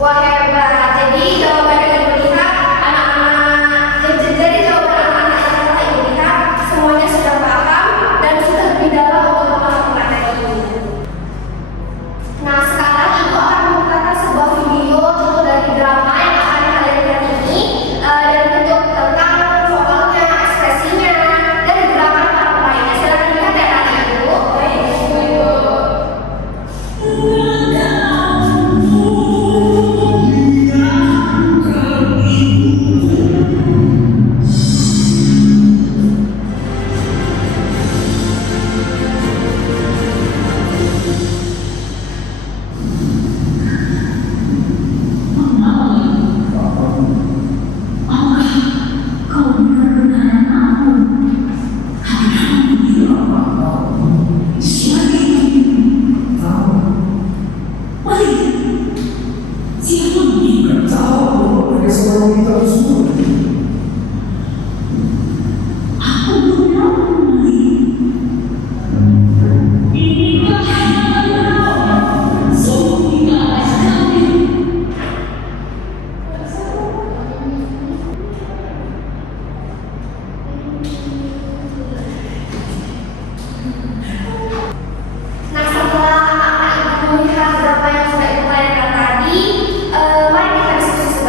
Wah hebat. Jadi jawaban yang Ibu lihat jadi jawaban anak-anak yang telah Ibu lihat semuanya sudah paham dan sudah lebih dalam untuk memahami materi ini. Nah sekarang Ibu akan membuka sebuah video contoh dari drama yang akan kalian lihat ini dan bentuk tentang vokalnya, ekspresinya, dan gerakan para pemainnya. Silakan lihat ya Kak Ibu. Baik, Ibu. Nah setelah anak-anak Ibu melihat drama yang sudah Ibu mainkan tadi, mari kita diskusi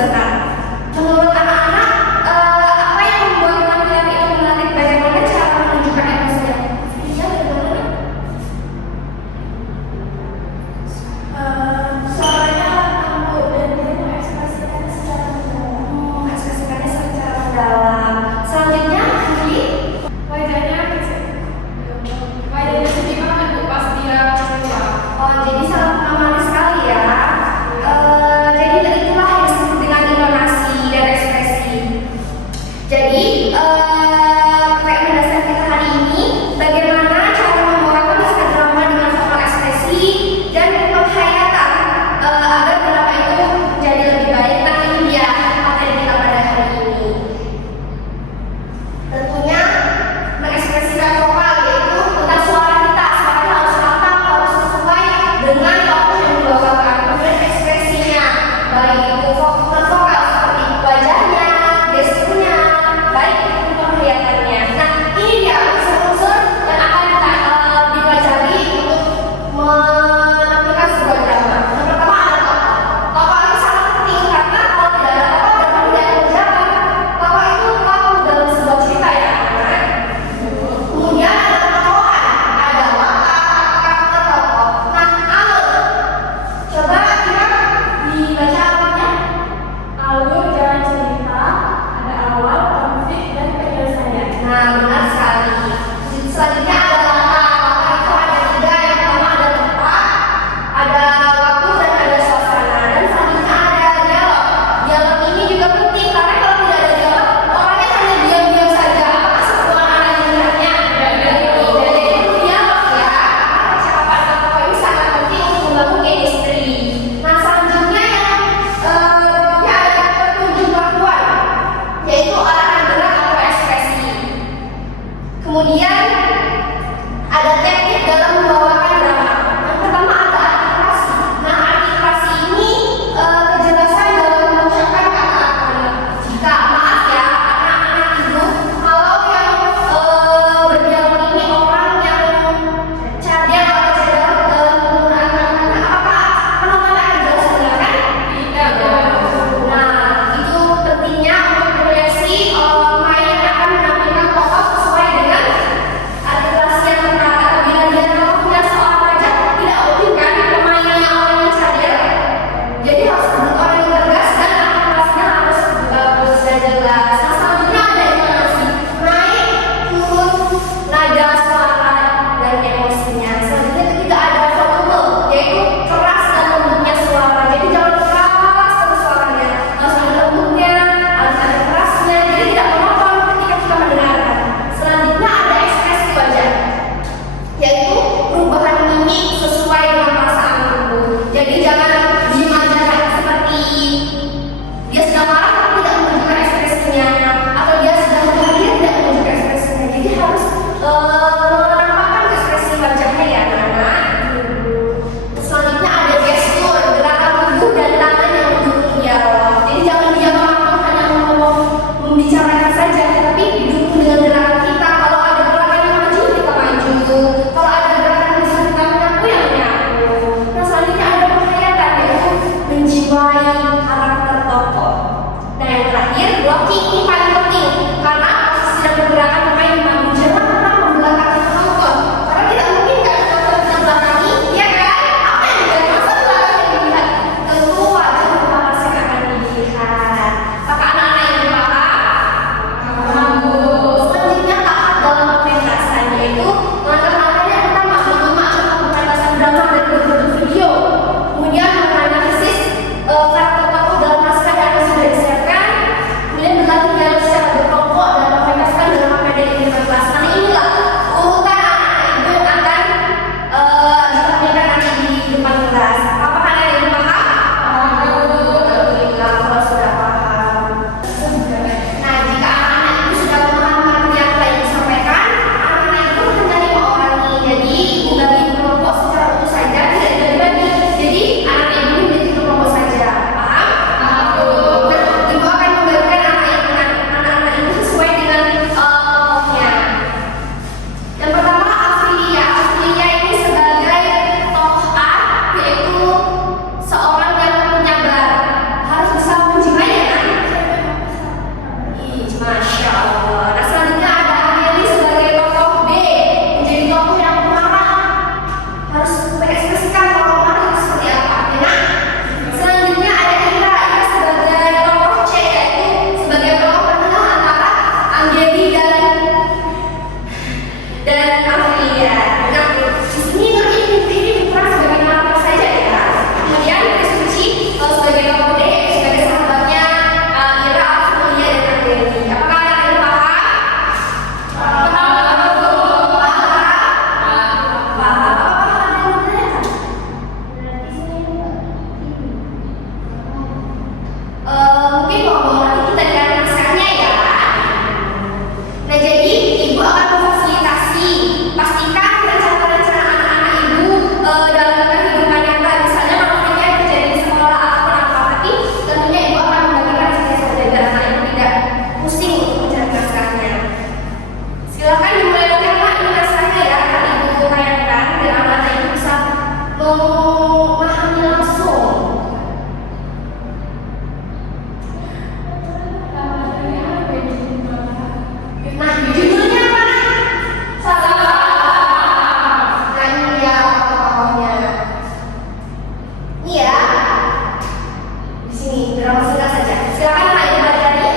drama singkat saja. Silakan Kak Ibu Badani.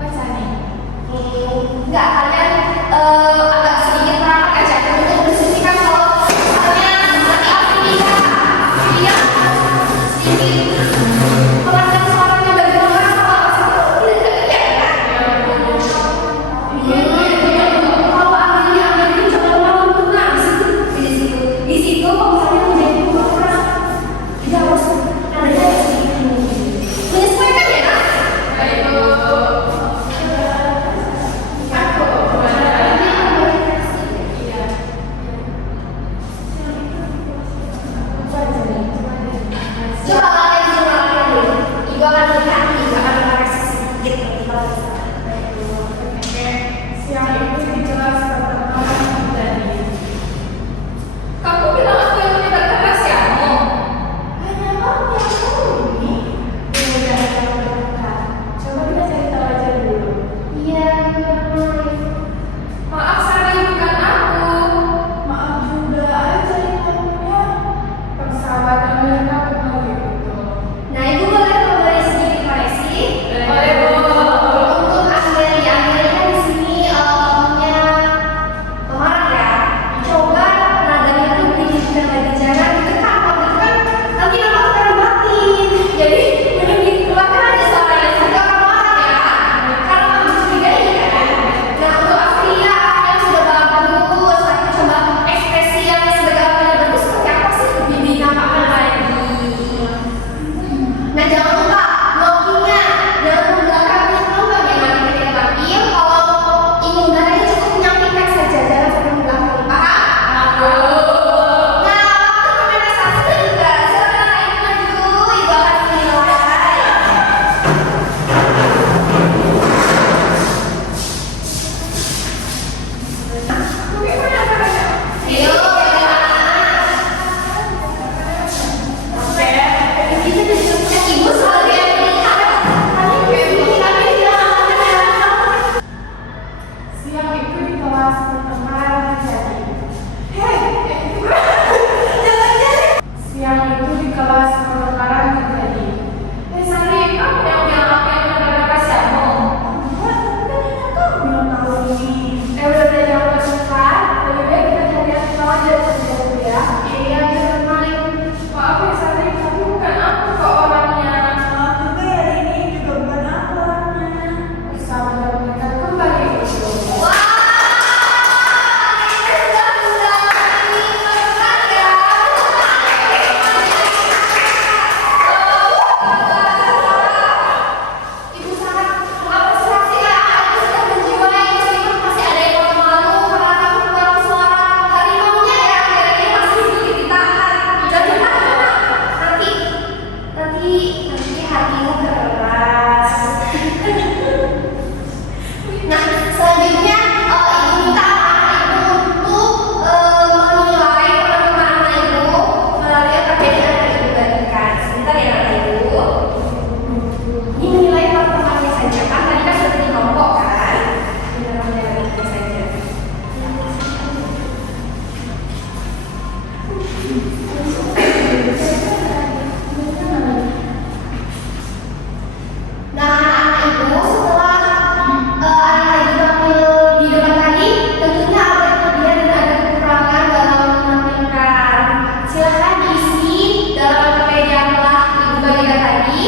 Baca nih. Enggak, kalian agak sedikit merapat aja untuk mendiskusikan soal misalnya nanti Afrilia sedikit pelancar suaranya bagaimana sama tidak kelihatan. Kalau Afrilia itu jangan malu tenang di situ kalau misalnya menjadi pembawa tidak harus ada sedikit menyesuaikan ya. Coba kalian suruh dulu. Ibu akan melihat, ibu akan mengoreksi sedikit nanti kalau bisa. Siang itu dijelaskan tentang tadi. Kamu bilang aku yang menyebarkan rahasiamu. Hanya kamu yang tahu ini. Udah jangan berdekat. Coba kita cari tahu aja dulu. Iya. Maaf, Sari, bukan aku. Maaf juga aja infonya. Persahabatan mereka benar gitu. Nah, ibu boleh memberi sedikit koreksi. Boleh, Bu. Untuk Amelia kan di sini punya pemarah ya. Coba nadanya itu ditinggikan lagi, jangan ditekan. Kalau ditekan nanti nama akan batin. Jadi mending dikeluarkan aja suaranya sehingga orang marah ya. Karena kamu juga ini kan. Nah, untuk Amelia yang sudah bagus, tapi coba ekspresi yang sebagai Amelia bagus seperti apa sih? Dinampakkan lagi. Nah, jangan lupa loginya, jangan menggunakan penumpang ya nanti ketika tampil. Kalau ingin udaranya cukup menyampaikan saja, jangan sampai belakang, paham? Nah, waktu pemanasan sudah juga. Silakan Kak Ibu maju, Ibu akan menilai. Ayo, Ibu sebagai Siang itu di kelas pertemanan jadi. Siang itu di kelas pertemanan terjadi. Sari, kamu yang bilang aku yang menyebarkan rahasiamu. Kamu yang tahu ini. Udah jangan bersumpah. Lebih baik kita cari yang tahu aja sesuatu ya. Iya, jangan maling. Maaf ya Sari, tapi bukan aku kok orangnya. Maaf juga ya ini juga bukan aku orangnya. Bersama dan mereka kembali itu. Wah, ini sudah mulai menekan ya. Ibu sangat mengapresiasi ya. Ibu sudah menjiwai meskipun masih ada yang malu karena kamu kurang suara harimaunya ya. Jadi masih sedikit ditahan. Jangan ditahan. Nanti hatimu keras. Nah, selanjutnya ibu minta ibu untuk menilai teman-teman ibu melalui perbedaan yang ibu bagikan. Sebentar ya ibu. Ini menilai teman-temannya saja kan? Tadi kan sudah di kelompok kan? Menilai saja. Nah, anak ibu setelah anak ibu tampil di depan tadi, tentunya ada kelebihan dan ada kekurangan dalam menampilkan. Silakan diisi dalam materi yang telah ibu bagikan tadi.